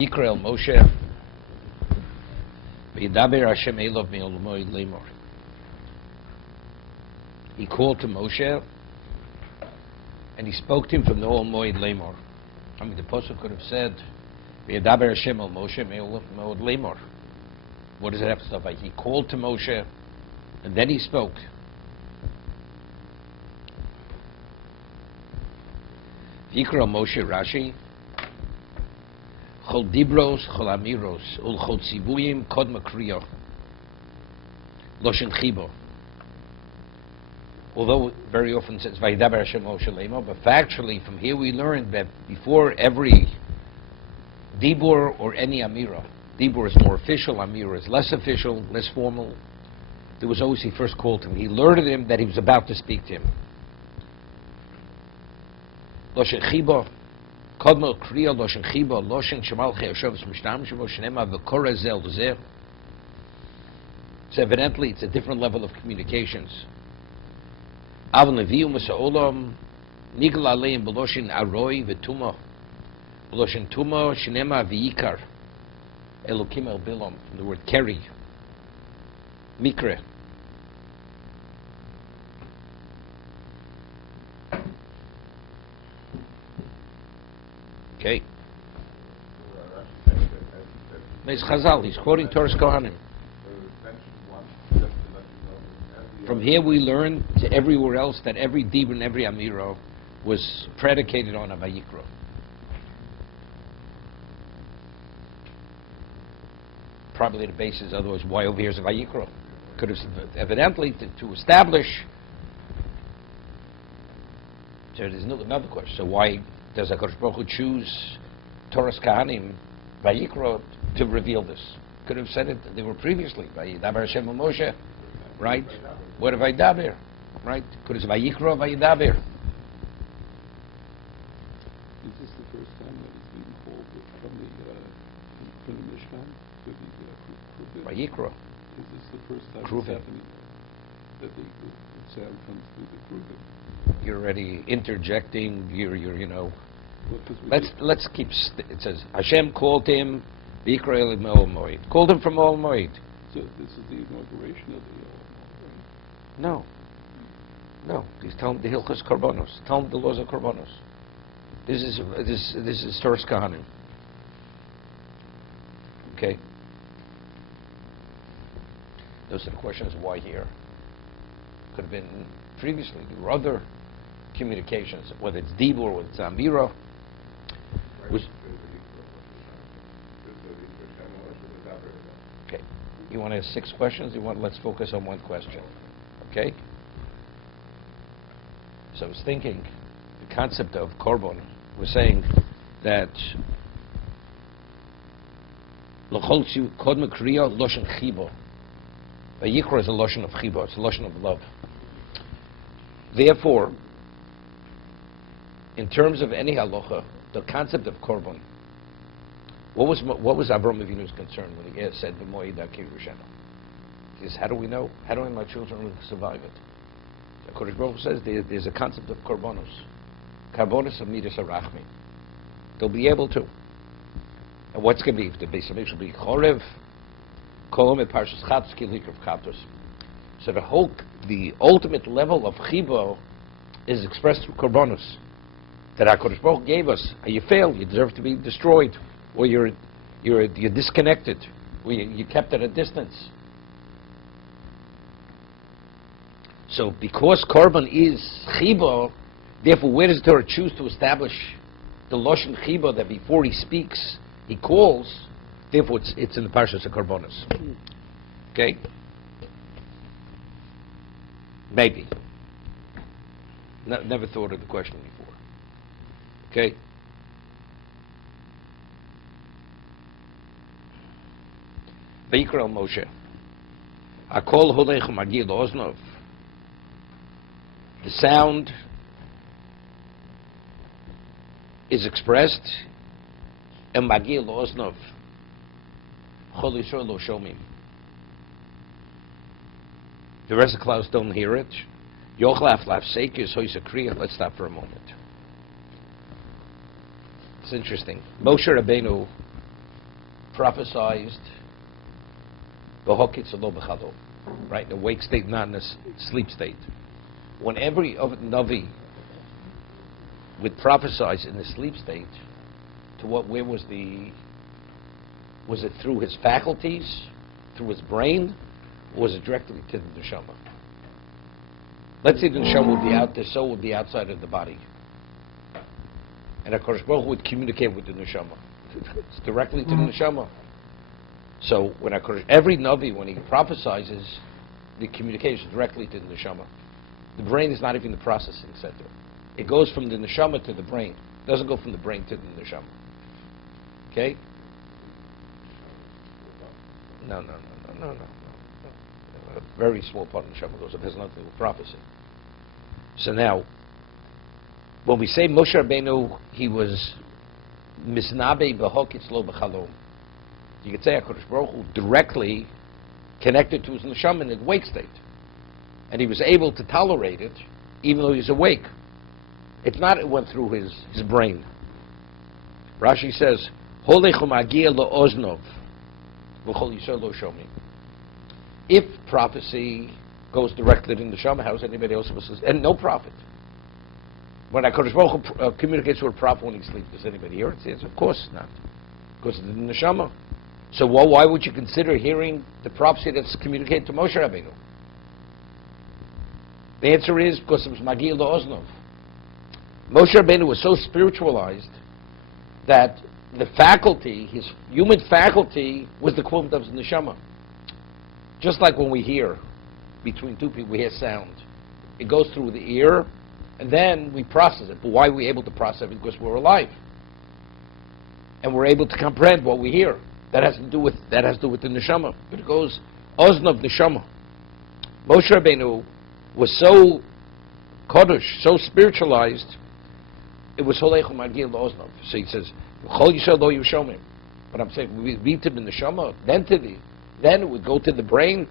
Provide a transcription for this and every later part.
Vayikra el Moshe, V'yidaber Hashem Elov me'ol moed lemor. He called to Moshe, and he spoke to him from the Ol Moed Lemor. I mean, the Pasuk could have said, V'yidaber Hashem el Moshe me'ol moed lemor. What does it have to start by? He called to Moshe, and then he spoke. Vayikra el Moshe Rashi, Chol dibros, chol amiros, ul chol tzivuyim, kod makriyo, loshen chibo. Although very often it says Vayidaber Hashem Moshe Lemo, but factually from here we learned that before every dibur or any amira, dibur is more official, amira is less official, less formal, there was always he first called him. He alerted him that he was about to speak to him. Loshen chibo. Kodmo kriya loshen chibo loshen shemalchi yoshavos mishtam shemo shnema v'kora zel zeh. So evidently it's a different level of communications. Avon leviu masa'olam nigla aleim b'loshen aroi v'tumo b'loshen tumo shnema v'yikar elokim el bilom. The word keri mikre. Okay. It's Chazal. He's quoting Torah's Kohanim. From here we learn to everywhere else that every dibur and every amiro was predicated on a Vayikra. Probably the basis, otherwise why over here is a Vayikra? Could have evidently to establish. So there's another question. So why does HaKadosh Baruch Hu choose Torah's Kahanim, Vayikra, to reveal this? Could have said it, they were previously, Vayidaber Hashem Moshe, right? What if Vayidaber, right? Could have said Vayikra, Vayidaber. Is this the first time that it's being called from the Mishkan to the Vayikra. Is this the first time Kruvim. it's happening that the sound comes through the Kruvim? You're already interjecting. You're you know. Well, Let's keep. It says Hashem called him. Vayikra el Moed. Called him from Ol Moed. So this is the inauguration of the No. He's telling the Hilchos Korbanos. Tell him the laws of Korbanos. This is Torah's Kahanim. Okay. Those are the questions. Why here? Could have been previously. There were other communications, whether it's dibur, whether it's amira. Okay. You want to ask 6 questions? Let's focus on one question. Okay. So I was thinking, the concept of korban was saying that l'choltzu kodma kriya loshen chibo. Vayikra is a loshen of chibo. It's a loshen of love. Therefore, in terms of any halacha, the concept of korban, what was Avraham Avinu's concern when he said v'moed ha'kirushenu? He says, how do we know? How do my children will survive it? So HaKadosh Baruch Hu says there's a concept of korbanos. Korbanos of midas harachmi. They'll be able to. And what's going to be? The base of it will be chorev, kolom et parshas chatos ki likrav chatos. So the ultimate level of chibo is expressed through korbanos that HaKadosh Baruch Hu gave us. You failed, you deserve to be destroyed, or you're disconnected, or you kept at a distance. So because korban is chibo, therefore where does the Torah choose to establish the loshen chibo that before he speaks he calls? Therefore it's in the parshas of korbanos. Okay. Maybe. Never thought of the question before. Okay? Vayikra el Moshe. Akol holech magil oznov. The sound is expressed and magil oznov. Chol Yisrael lo shomim. The rest of the clouds don't hear it. Let's stop for a moment. It's interesting. Moshe Rabbeinu prophesied B'hokitz alo b'chalo, right? In a wake state, not in a sleep state. When every Navi would prophesize in the sleep state, to what? Where was the? Was it through his faculties, through his brain, or was it directly to the neshama? Let's say the neshama would be out, the soul would be outside of the body, and HaKadosh Baruch Hu would communicate with the neshama. It's directly to the neshama. So when every Navi, when he prophesizes, the communication is directly to the neshama. The brain is not even the processing center. It goes from the neshama to the brain. It doesn't go from the brain to the neshama. Okay? No. A very small part of the neshama goes up. It has nothing to do with prophecy. So now, when we say Moshe Rabbeinu, he was misnabe b'hokitz lo b'chalom. You could say HaKadosh Baruch Hu directly connected to his neshama in the wake state. And he was able to tolerate it, even though he's awake. It's not it went through his brain. Rashi says, Holech u'magia lo'oznov, v'chol yisrael lo shomi. If prophecy goes directly to the neshama, how is anybody else supposed to? And no prophet. When HaKadosh Baruch Hu communicates with a prophet when he sleeps, does anybody hear it? He says, of course not. Because it's the neshama. So why would you consider hearing the prophecy that's communicated to Moshe Rabbeinu? The answer is because it was Magil Oznov. Moshe Rabbeinu was so spiritualized that the faculty, his human faculty, was the equivalent of his neshama. Just like when we hear, between two people, we hear sound. It goes through the ear, and then we process it. But why are we able to process it? Because we're alive. And we're able to comprehend what we hear. That has to do with the neshama. But it goes Oznov neshama. Moshe Rabbeinu was so kodesh, so spiritualized, it was Holech u'magil lo'oznov. So he says, Chol Yisrael lo yishomim. But I'm saying, we beat him in the neshama, then it would go to the brain.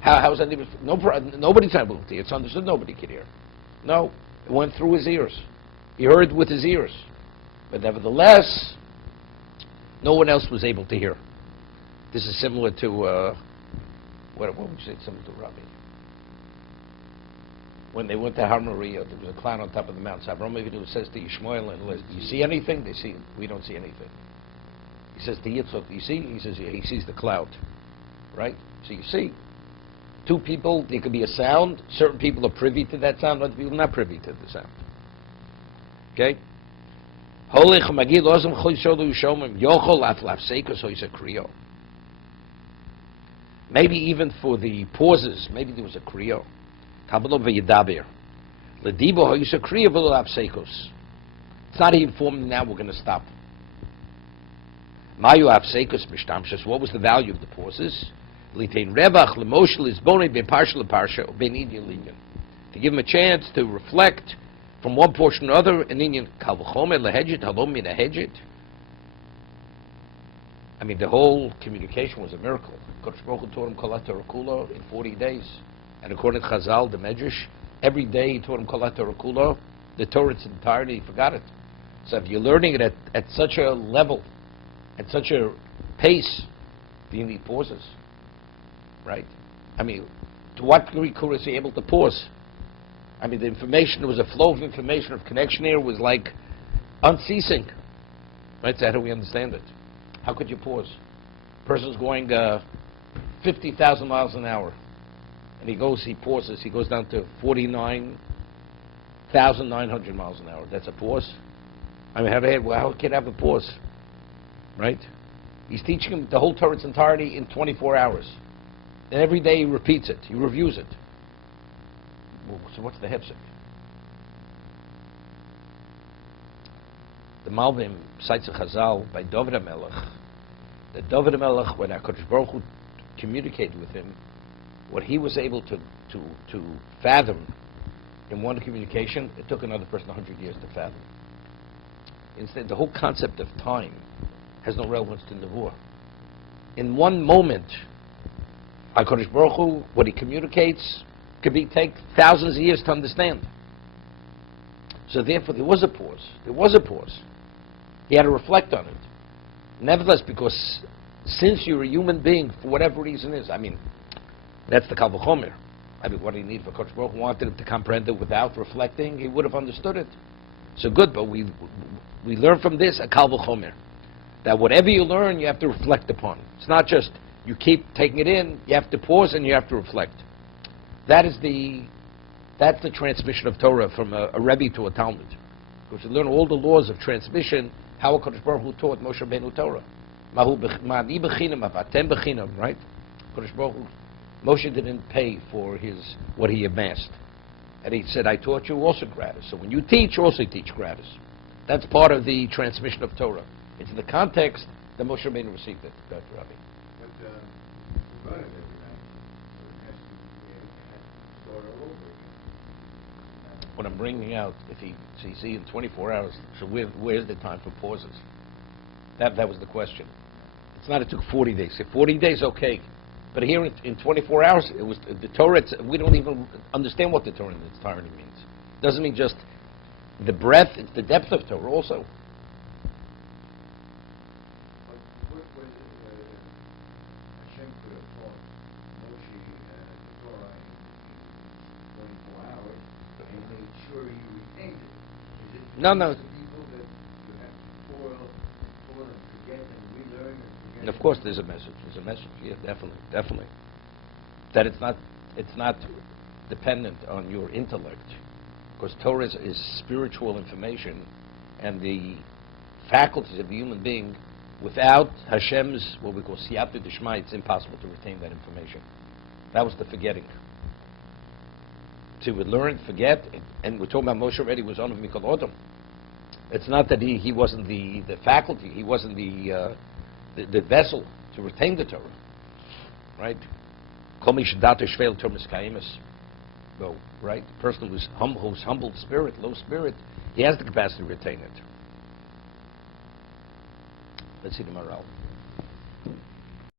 How is that even? Nobody's able to hear. It's understood nobody could hear. No, it went through his ears. He heard with his ears. But nevertheless, no one else was able to hear. This is similar to, what would you say, similar to Rabbi? When they went to Har Moriah, there was a cloud on top of the mountain. So Avraham Avinu says to Yishmael and Liz, do you see anything? They see, we don't see anything. He says to Yitzchak, do you see? He says, yeah, he sees the cloud. Right? So you see, two people, there could be a sound. Certain people are privy to that sound, other people are not privy to the sound. Okay? Maybe even for the pauses, maybe there was a kriyo. It's not even informed now we're going to stop. What was the value of the pauses? To give him a chance to reflect from one portion to another, I mean, the whole communication was a miracle. Kodesh Baruch Hu taught him Kol HaTorah Kula in 40 days. And according to Chazal, the Medrash, every day he taught him Kol HaTorah Kula, the Torah in its entirety, he forgot it. So if you're learning it at such a level, at such a pace, you need pauses. Right? I mean, to what degree was he able to pause? I mean, the information, there was a flow of information, of connection here, was like unceasing. Right? So how do we understand it? How could you pause? A person's going 50,000 miles an hour, and he pauses, he goes down to 49,900 miles an hour. That's a pause? I mean, how can I have a pause? Right? He's teaching him the whole Torah its entirety in 24 hours. And every day he repeats it, he reviews it. Well, so what's the hefsek? The Malbim cites a Chazal by David HaMelech. That David HaMelech, when HaKadosh Baruch Hu communicated with him, what he was able to fathom in one communication, it took another person 100 years to fathom. Instead, the whole concept of time has no relevance to Nevuah. In one moment, HaKadosh Baruch Hu, what he communicates, could take thousands of years to understand. So therefore, there was a pause. He had to reflect on it. Nevertheless, because since you're a human being, for whatever reason is, I mean, that's the Kal V'chomer. I mean, what do you need for Kodesh Baruch Hu wanted him to comprehend it without reflecting? He would have understood it. So good, but we learn from this a Kal V'chomer, that whatever you learn, you have to reflect upon. It's not just you keep taking it in, you have to pause and you have to reflect. That's the transmission of Torah from a Rebbe to a Talmud. Because you learn all the laws of transmission, how HaKadosh Baruch Hu taught Moshe Rabbeinu Torah. Ma'ani b'chinam, avatem b'chinam, right? HaKadosh Baruch Hu, Moshe didn't pay for what he amassed. And he said, I taught you also gratis. So when you teach, also teach gratis. That's part of the transmission of Torah. It's in the context that Moshe Rabbeinu received it, Dr. Rabbi. But every night, so it has to start all over again. What I'm bringing out, so you see in 24 hours, so where's the time for pauses? That was the question. It's not it took 40 days. If 40 days, okay. But here in 24 hours, it was the Torah. We don't even understand what the Torah in its entirety means. It doesn't mean just the breadth; it's the depth of Torah also. But what was Hashem could have taught Moshe the Torah in 24 hours and made sure you retained it? Is it No. the people that you have to fall and forget and relearn and forget? And of course, there's a message. There's a message. Yeah, definitely. That it's not dependent on your intellect, because Torah is spiritual information, and the faculties of the human being, without Hashem's what we call siyata d'shma, it's impossible to retain that information. That was the forgetting. So we learn, forget, and we're talking about Moshe already was on of Mikol Odom. It's not that he wasn't the faculty, he wasn't the vessel to retain the Torah, right? Kol mi shedata shvel Torah miskaymes. Go, right? The person who's humble spirit, low spirit, he has the capacity to retain it. Let's see the morale.